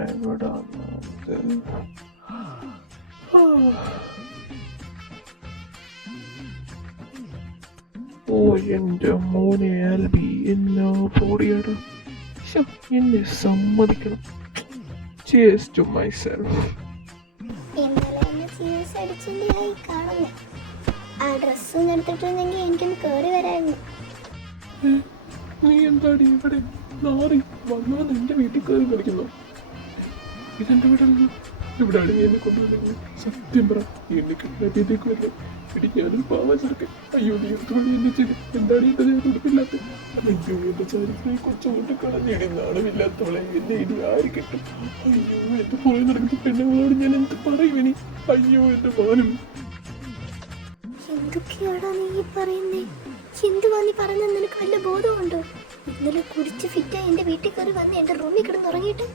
എവിടാന്നത്? ഓ എന്റെ മോനെ ആൽബി, എന്നാ പൊടിയടാ. എന്നെ സമ്മതിക്കണം. Cheers to myself. ആ ഡ്രസ്സും എടുത്തിട്ടുണ്ടെങ്കിൽ എനിക്കൊന്ന് കേറി വരായിരുന്നു. നീ എന്താടി ഇവിടെ നാറി വന്നവൻ എന്റെ വീട്ടിൽ കയറി കളിക്കുന്നു? ഇതെന്റെ വീടല്ലോ. ഇവിടെയാണ് നീ എന്നെ കൊണ്ടുവരുന്നത്. സത്യം പറ, എന്നെ കിട്ടാത്തേക്കുമല്ലോ. ഇടി ഞാനൊരു പാവ ചെറുക്കൻ. അയ്യോ നീ എടുത്തോളി എന്നെ ചെയ്ത്. എന്താണ് എന്റെ ഞാൻ കൊടുപ്പില്ലാത്ത? അയ്യോ എന്റെ ചരിത്രയെ കൊച്ചുകൊണ്ട് കളഞ്ഞിടി നാണമില്ലാത്തവളെ. എന്നെ ഇനി ആര് കിട്ടും? അയ്യോ എന്റെ പോയി നടക്കുന്ന പെണ്ണുങ്ങളോട് ഞാൻ എന്ത് പറയും ഇനി? അയ്യോ എന്റെ മാനം. എന്തൊക്കെയാടാ നീ പറയുന്നേ? എന്തുവാ നീ പറഞ്ഞത്? നിനക്ക് വല്ല ബോധമുണ്ടോ? ഇന്നലെ കുടിച്ച് ഫിറ്റായി എന്റെ വീട്ടിൽ കയറി വന്ന് എന്റെ റൂമിൽ കിടന്ന് ഉറങ്ങിയിട്ട്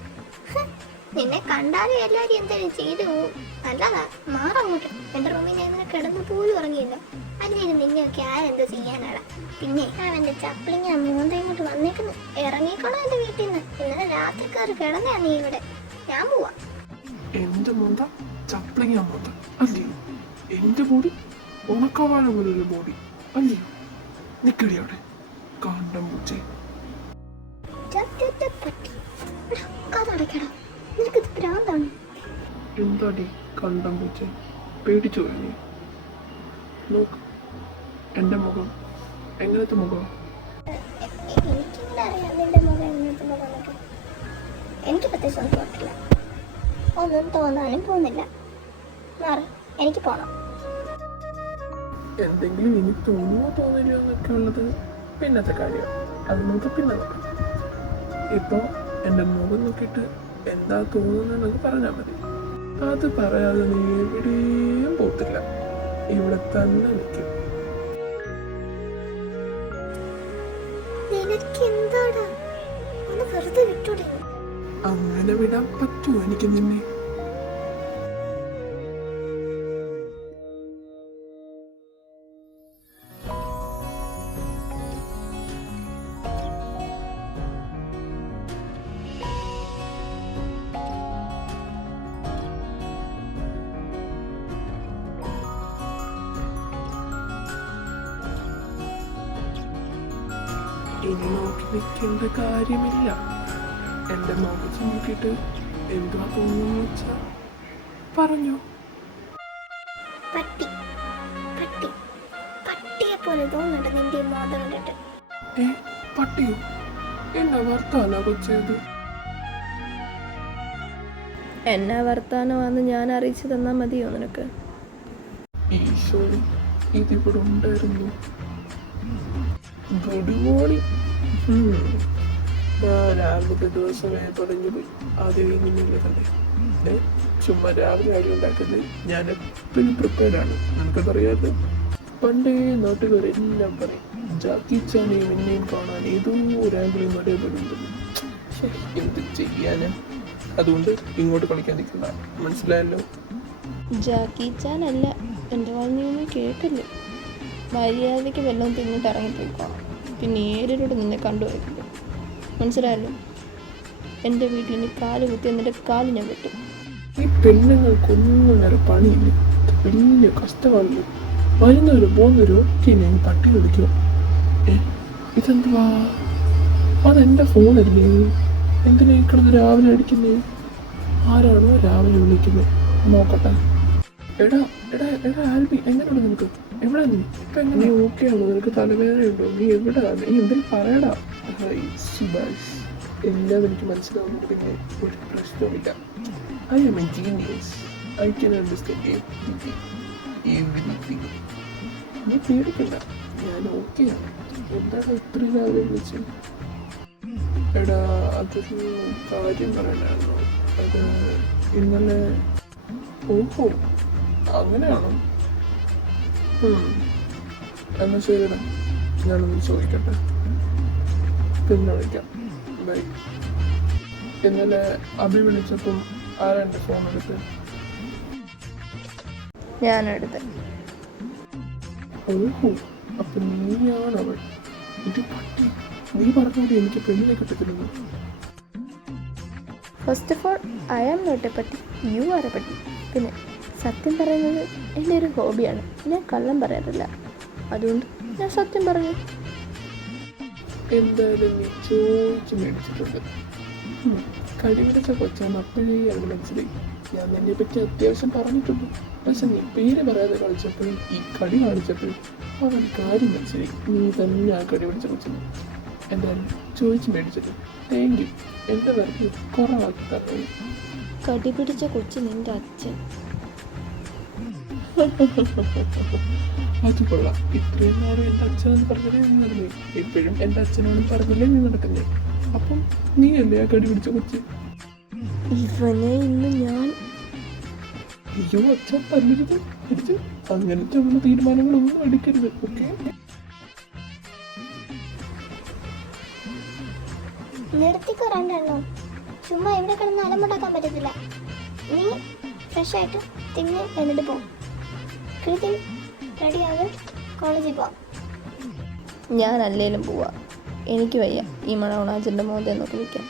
നിന്നെ കണ്ടാലും എല്ലാരും എന്തായാലും ചെയ്തു പോവും. അല്ലാതാ മാറങ്ങോട്ട്. എന്റെ റൂമിൽ ഞാൻ ഇങ്ങനെ കിടന്ന് പോലും ഉറങ്ങിയില്ല. അല്ലെങ്കിൽ നിന്നെയൊക്കെ ആരെന്തോ ചെയ്യാനാടാ. പിന്നെ അവന്റെ ചപ്പിളിങ്ങ മൂന്ത ഇങ്ങോട്ട് വന്നേക്കുന്നു. ഇറങ്ങിക്കോളാം എന്റെ വീട്ടിൽ നിന്ന്. ഇന്നലെ രാത്രി കയറി കിടന്നാ നീ ഇവിടെ. ഞാൻ പോവാ. എന്റെ മൂന്ത ചപ്പിളിങ്ങ മൂന്ത അല്ലയോ? എന്റെ ബോഡി ഉണക്കവാഴ പോലൊരു ബോഡി അല്ലയോ? നിക്കടി അവിടെ കാണ്ടം പൂച്ചേ. നിനക്കിത് ഭ്രാന്താണ്. എന്താടി കണ്ടം പൂച്ചേ? പേടിച്ചു പോയി? നോക്ക് എന്റെ മുഖം. എങ്ങനത്തെ മുഖം? എനിക്കിങ്ങനെ അറിയാം നിന്റെ മുഖം എങ്ങനത്തെ മുഖം. എനിക്ക് പ്രത്യേകിച്ച് ഒന്നും തോന്നില്ല. ഒന്നും തോന്നാനും പോകുന്നില്ല. മാറി, എനിക്ക് പോണം. എന്തെങ്കിലും ഇനി തോന്നുമോ തോന്നില്ലയോ എന്നൊക്കെ ഉള്ളത് പിന്നത്തെ കാര്യം. അത് നമുക്ക് പിന്നെ നോക്കാം. ഇപ്പൊ എന്റെ മുഖം നോക്കിയിട്ട് എന്താ തോന്നുന്നതെന്നൊക്കെ പറഞ്ഞാൽ മതി. അത് പറയാതെ നീ എവിടെയും പോത്തില്ല. ഇവിടെ തന്നെ നിൽക്കും. അങ്ങനെ വിടാൻ പറ്റുമോ എനിക്ക് നിന്നെ? ഇനി നോക്കി നിൽക്കേണ്ട കാര്യമില്ല. എന്റെ മുഖത്ത് നോക്കിയിട്ട് എന്തുവാ തോന്നുന്നു വെച്ചാ പറഞ്ഞു. പട്ടി പട്ടി പട്ടിയെ പോലെ തോന്നുന്നുണ്ട് നിന്റെ മോദം കണ്ടിട്ട്. പട്ടിയോ? എന്നാ വർത്താനാ കൊച്ചത്? എന്നാ വർത്താനമാണെന്ന് ഞാൻ അറിയിച്ചു തന്നാ മതിയോ നിനക്ക്? ഈശോ, ഇതിവിടെ ഉണ്ടായിരുന്നു. Good morning. രാവിലത്തെ ദിവസമേ തുടങ്ങി പോയി. ആദ്യം ഇങ്ങനെയല്ലേ തന്നെ. ചുമ്മാ രാവിലെ അടി ഉണ്ടാക്കുന്നത്. ഞാൻ എപ്പോഴും പ്രിപ്പയർഡാണ്. നിനക്കതറിയാതെ പണ്ടേ നാട്ടുകാരെല്ലാം പറയും ജാക്കി ചാനെയും എന്നെയും കാണാൻ ഏതോ ഒരാംഗിളിൽ ഒരേപോലുണ്ടെന്ന്. എന്ത് ചെയ്യാന്? അതുകൊണ്ട് ഇങ്ങോട്ട് കളിക്കാൻ നിൽക്കുന്ന മനസ്സിലായല്ലോ. ജാക്കി ചാൻ അല്ല, എൻ്റെ വാങ്ങിയൊന്നും കേട്ടില്ല. മര്യാദയ്ക്ക് വെള്ളം തിന്നിട്ട് ഇറങ്ങിപ്പോയിക്കോണം. പിന്നെ ഏരോട് നിന്നെ കണ്ടുപോയിക്കില്ല. മനസ്സിലായല്ലോ? എൻ്റെ വീട്ടിൽ നീ കാല് കുത്തി എന്നിട്ട് കാല് ഞാൻ വെട്ടും. ഈ പെണ്ണുങ്ങൾക്കൊന്നും നേരെ പണിയില്ല. വലിയ കഷ്ടമാണല്ലോ. വരുന്നവരും പോകുന്നവരും ഒക്കെ ഞാൻ പട്ടി വിളിക്കും. ഇതെന്തുവാ? അതെൻ്റെ ഫോണല്ലേ? എന്തിനാ കിടന്ന് രാവിലെ അടിക്കുന്നേ? ആരാണോ രാവിലെ വിളിക്കുന്നത്? നോക്കട്ടെ. എടാ എടാ എടാ ആൽബി, എങ്ങനെയുണ്ട് നിനക്ക്? എവിടെ നീ ഇപ്പം? എങ്ങനെ? നീ ഓക്കെ ആണോ? നിനക്ക് തലവേദനയുണ്ടോ? നീ എവിടാ? നീ എന്തെങ്കിലും പറയടാ. ഹായ് സുഭാഷ്, എല്ലാം എനിക്ക് മനസ്സിലാവുന്നത്. പിന്നെ ഒരു പ്രശ്നവുമില്ല. I am a genius. I can understand everything. നീ പേടിക്കണ്ട, ഞാൻ ഓക്കെയാണ്. എന്താണ് ഇത്രയും രാവിലെ വിളിച്ചു? എടാ അതൊരു കാര്യം പറയണമായിരുന്നു. അത് ഇന്നലെ. ഓഹോ, അങ്ങനെയാണോ? എന്നാ ശരിടാ, ഞാനൊന്ന് ചോദിക്കട്ടെ. പിന്നെ വിളിക്കാം. ബൈ. ഇന്നലെ അഭി വിളിച്ചപ്പം ആരാ എൻ്റെ ഫോൺ എടുത്ത്? ഞാനെടുത്ത്. ഓഹോ, അപ്പൊ നീയാണവൾ. ഇത് പട്ടി. നീ പറഞ്ഞോടി എനിക്ക് പെണ്ണിനെ കിട്ടത്തില്ലെന്ന്. First of all I am not a പട്ടി, യു ആർ എ പട്ടി. പിന്നെ സത്യം പറയുന്നത് എൻ്റെ ഒരു ഹോബിയാണ്, ഞാൻ കള്ളം പറയാറില്ല, അതുകൊണ്ട് ഞാൻ സത്യം പറഞ്ഞു. എന്തായാലും നീ ചോദിച്ച് മേടിച്ചിട്ടുണ്ട്. കടി പിടിച്ച കൊച്ചാണ്, അപ്പോഴേ അവന് മനസ്സിലായി. ഞാൻ നിന്നെ പറ്റി അത്യാവശ്യം പറഞ്ഞിട്ടുണ്ട്, പക്ഷെ നീ പേര് പറയാതെ കളിച്ചപ്പോഴും ഈ കടി കാണിച്ചപ്പോഴും അവൻ കാര്യം മനസ്സിലായി. നീ തന്നെ ആ കടി പിടിച്ച കൊച്ചിന്. എന്തായാലും ചോദിച്ച് മേടിച്ചത് താങ്ക് യു. എൻ്റെ പേർക്ക് കുറവാക്കി തന്നു. കടി പിടിച്ച കൊച്ചു നിൻ്റെ അച്ഛൻ. അത് കൊള്ളാം. ഇത്രയും നാളും എൻ്റെ അച്ഛനെന്ന് പറഞ്ഞതേ നീ നടന്നു, ഇപ്പോഴും എൻ്റെ അച്ഛനോടും പറഞ്ഞില്ലേ നീ നടക്കുന്നേ. അപ്പം നീ അല്ലേ ആ കടി പിടിച്ച കൊച്ച്? ഇവനെ ഇന്ന് ഞാൻ അയ്യോ അച്ഛൻ തല്ലരുത്, പിടിച്ച് അങ്ങനത്തെ ഉള്ള തീരുമാനങ്ങളൊന്നും എടുക്കരുത്, ഓക്കെ? നിർത്തിക്കോ രണ്ടെണ്ണം. ചുമ്മാ ഇവിടെ കിടന്ന് അലമുണ്ടാക്കാൻ പറ്റത്തില്ല. നീ ഫ്രഷ് ആയിട്ട് തിന്ന് എന്നിട്ട് പോ. കൃതി റെഡിയാകും, കോളേജിൽ പോവാം. ഞാൻ അല്ലേലും പോവാ, എനിക്ക് വയ്യ ഈ മണവണാച്ചൻ്റെ മോന്തെ നോക്കി നിൽക്കാം.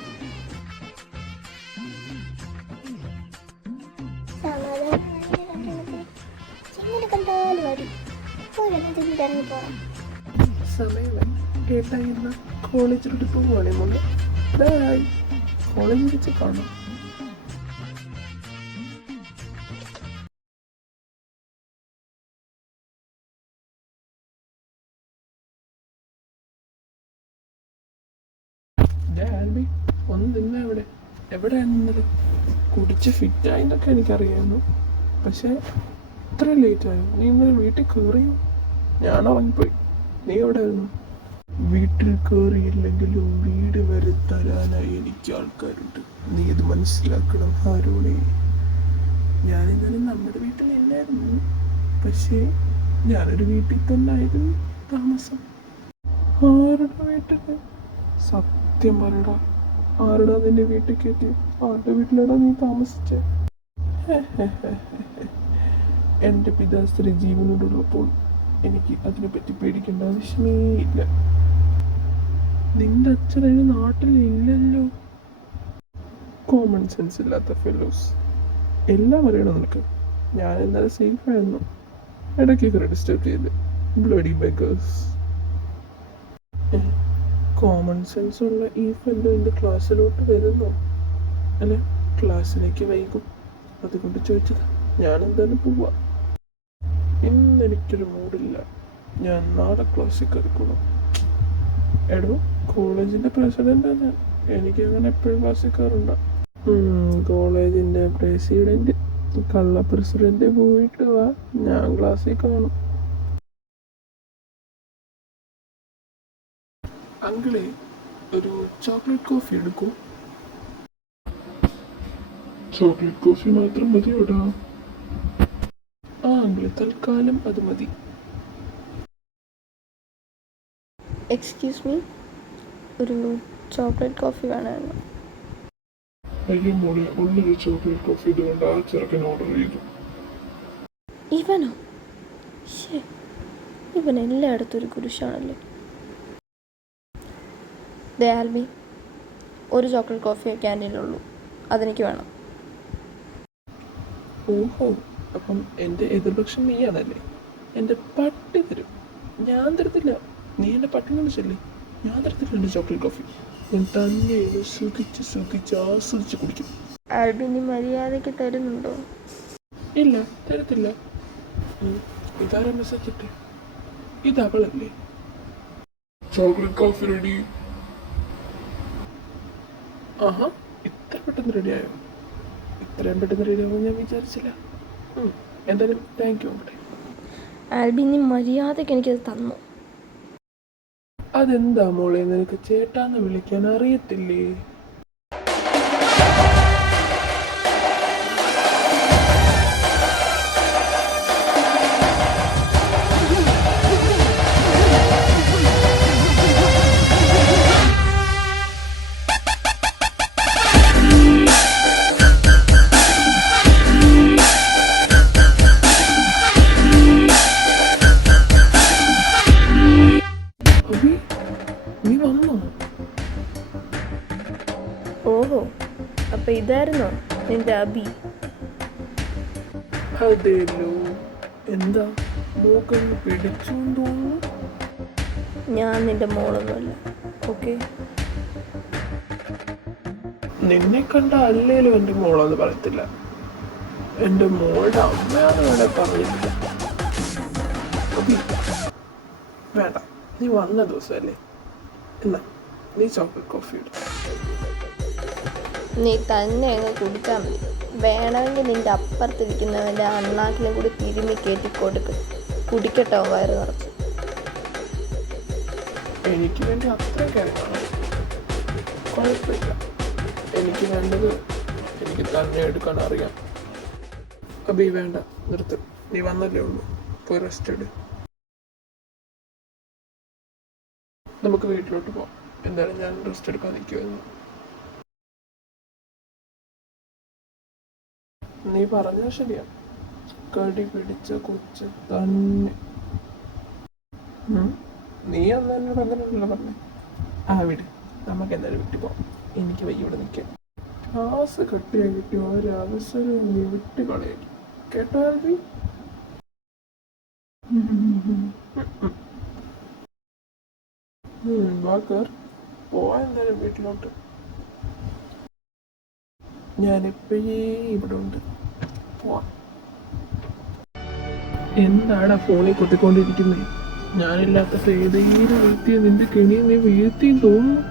എങ്ങനെ കണ്ടാലും മതി, പോലെല്ലാം തിന്നിട്ട് ഇറങ്ങി പോകാം. സമയമായി കേട്ടായി. എന്നാൽ കോളേജിലോട്ട് പോവുകയാണെ മോളെ. ബൈ, കോളേജിൽ വെച്ച് കാണാം. ആൽബി ഒന്ന് നിന്നെ എവിടെ എവിടെയാണ് നിന്നത്? കുടിച്ച് ഫിറ്റായിന്നൊക്കെ എനിക്കറിയായിരുന്നു, പക്ഷേ ഇത്ര ലേറ്റായോ? നീ ഇന്നലെ വീട്ടിൽ കയറിയോ? ഞാൻ ഉറങ്ങിപ്പോയി. നീ എവിടെ ആയിരുന്നു? വീട്ടിൽ കയറിയില്ലെങ്കിലും വീട് വരെ തരാനായി എനിക്ക് ആൾക്കാരുണ്ട്, നീ ഇത് മനസ്സിലാക്കണം ഹാരൂണേ. ഞാനിന്നലെ നമ്മുടെ വീട്ടിൽ ഇല്ലായിരുന്നു, പക്ഷേ ഞാനൊരു വീട്ടിൽ തന്നെ ആയിരുന്നു താമസം. ആരുടെ വീട്ടിൽ? സത്യം പറയടാ, ആരുടാ നിന്റെ വീട്ടിൽ കയറ്റി? ആരുടെ വീട്ടിലാടാ നീ താമസിച്ചേ? എൻ്റെ പിതാശ്രീ ജീവനോടുള്ളപ്പോൾ എനിക്ക് അതിനെപ്പറ്റി പേടിക്കേണ്ട ആവശ്യമേ ഇല്ല. നിന്റെ അച്ഛനതിന് നാട്ടിലില്ലല്ലോ. കോമൺ സെൻസ് ഇല്ലാത്ത ഫെലോസ്. എല്ലാം അറിയണം നിനക്ക്. ഞാൻ ഇന്നലെ സേഫ് ആയിരുന്നു, ഇടയ്ക്കൊക്കെ ഡിസ്റ്റർബ് ചെയ്ത്. Bloody beggars. കോമൺ സെൻസ് ഉള്ള ഈ ഫെല്ലോ എൻ്റെ ക്ലാസ്സിലോട്ട് വരുന്നോ? അല്ല, ക്ലാസ്സിലേക്ക് വൈകും, അതുകൊണ്ട് ചോദിച്ചതാ. ഞാൻ എന്തായാലും പോവാ. ഇന്ന് എനിക്കൊരു മൂഡില്ല, ഞാൻ നാളെ ക്ലാസ്സിൽ കയറിക്കോളാം. എടോ, കോളേജിൻ്റെ പ്രസിഡൻ്റാ ഞാൻ, എനിക്ക് അങ്ങനെ എപ്പോഴും ക്ലാസ്സിൽ കയറുണ്ട. കോളേജിൻ്റെ പ്രസിഡൻറ്റ് കള്ള പ്രസിഡൻറ്റ് പോയിട്ട് വാ, ഞാൻ ക്ലാസ്സിൽ കാണും. അങ്കിളെ, ഒരു ചോക്ലേറ്റ് കോഫി എടുക്കൂ. ചോക്ലേറ്റ് കോഫി മാത്രം മതിയോടാ? ആ അങ്കിളെ, തൽക്കാലം അത് മതി. എക്സ്ക്യൂസ് മീ, ഒരു ചോക്ലേറ്റ് കോഫി വേണമായിരുന്നു. അയ്യോ മോളെ, ഉള്ളൊരു ചോക്ലേറ്റ് കോഫി ഇതുകൊണ്ട് ആ ചെറുക്കൻ ഓർഡർ ചെയ്തു. ഇവനോ? ശേ, ഇവൻ എല്ലായിടത്തും ഒരു കുരിശാണല്ലേ. ദേ ആൽബി, ഒരു ചോക്ലേറ്റ് കോഫിയെ ക്യാൻറ്റീനിലുള്ളൂ, അതെനിക്ക് വേണം. ഓഹോ, അപ്പം എൻ്റെ എതിർപക്ഷം നീയാണല്ലേ? എൻ്റെ പട്ടി തരും. ഞാൻ തരത്തില്ല. നീ എൻ്റെ പട്ടിനെ വിളിച്ചല്ലേ? ഞാൻ തരത്തില്ല എൻ്റെ ചോക്ലേറ്റ് കോഫി. ഞാൻ തന്നെ സുഖിച്ച് സുഖിച്ച് ആസ്വദിച്ച് കുടിക്കും. ആൽബി, നീ മര്യാദയ്ക്ക് തരുന്നുണ്ടോ? ഇല്ല, തരത്തില്ല. ഇതാരാ മെസ്സേജ് ഇട്ടേ? ഇത് അവളല്ലേ? Chocolate coffee ready. ആഹാ, ഇത്ര പെട്ടെന്ന് റെഡിയായോ? ഇത്രയും പെട്ടെന്ന് റെഡിയാവുമെന്ന് ഞാൻ വിചാരിച്ചില്ല. എന്തായാലും താങ്ക് യു. ആൽബി, നീ മര്യാദയ്ക്ക് എനിക്കത് തന്നു. അതെന്താ മോളെ, നിനക്ക് ചേട്ടാന്ന് വിളിക്കാൻ അറിയത്തില്ലേ? അഭി, നീ വന്നോ? അപ്പം ഇതായിരുന്നോ നിന്റെ അബി? അതേലോ. എന്താ മോക്കൊന്ന് പിടിച്ചു തോന്നുന്നു. ഞാൻ നിന്റെ മോളൊന്നുമല്ല, ഓക്കെ? നിന്നെ കണ്ട അല്ലേലും എൻ്റെ മോളെന്ന് പറയത്തില്ല. എൻ്റെ മോളുടെ അമ്മയാന്ന് വേണേ പറഞ്ഞില്ല. വേണ്ട, നീ വന്ന ദിവസമല്ലേ. എന്നാ നീ ചോക്ലേറ്റ് കോഫി ഇടും. നീ തന്നെ അങ്ങ് കുടിച്ചാൽ മതി. വേണമെങ്കിൽ നിന്റെ അപ്പുറത്തിരിക്കുന്നവൻ്റെ അണ്ണാക്കിലും കൂടി തിരുമ്മി കയറ്റി കൊടുക്കും. കുടിക്കട്ടോ വയറ് നിറച്ച്. എനിക്ക് വേണ്ടി അത്രയും കേൾക്കണം. കുഴപ്പമില്ല. എനിക്ക് വേണ്ടത് എനിക്ക് തന്നെ എടുക്കാൻ അറിയാം. അബി വേണ്ട, നിർത്ത്. നീ വന്നല്ലേ ഉള്ളൂ, പോയി റെസ്റ്റ് എടു. നമുക്ക് വീട്ടിലോട്ട് പോവാം. എന്തായാലും ഞാൻ റെസ്റ്റ് എടുക്കാൻ നിൽക്കുമായിരുന്നു. നീ പറഞ്ഞത് ശരിയാ. കടി പിടിച്ച കൊച്ച് തന്നെ. നീ അന്ന് എന്നോട് അങ്ങനെയല്ലോ പറഞ്ഞേ. വിട്, നമുക്ക് എന്തായാലും വീട്ടിൽ പോവാം. എനിക്ക് വയ്യ ഇവിടെ നിൽക്കാൻ. ക്ലാസ് കട്ട് ചെയ്യാൻ കിട്ടിയ ഒരവസരവും നീ വിട്ട് കളയാക്കി കേട്ടോ ആൽബി? വാക്കർ പോവാ എന്തായാലും വീട്ടിലോട്ട്. ഞാനിപ്പോഴേ ഇവിടെ ഉണ്ട്, പോവാ. എന്താടാ ഫോണിൽ കൊത്തിക്കൊണ്ടിരിക്കുന്നേ? ഞാനില്ലാത്ത ഏതെങ്കിലും വ്യക്തിയെ നിന്റെ കെണിയെ നീ വീഴ്ത്തി തോന്നുന്നു.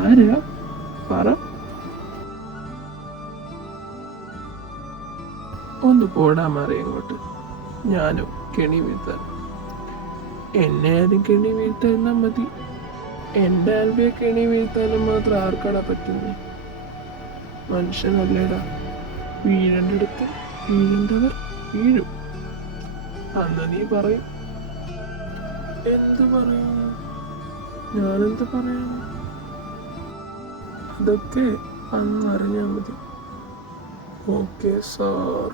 ആരാ പറ? ഒന്ന് പോടാ മാറി അങ്ങോട്ട്. ഞാനും കെണി വീഴ്ത്താൻ. എന്നെ ആരും കെണി വീഴ്ത്താൻ മതി. എൻ്റെ ആൽബിയെ കെണി വീഴ്ത്താനും മാത്രം ആർക്കടാ പറ്റുന്നേ? മനുഷ്യനല്ലേടാ. വീഴേണ്ടടുത്ത് വീഴേണ്ടവർ വീഴും. അന്ന് നീ പറയും. എന്തു പറയും? ഞാനെന്ത് പറയാൻ? അതൊക്കെ അന്ന് അറിഞ്ഞാൽ മതി. Okay sir.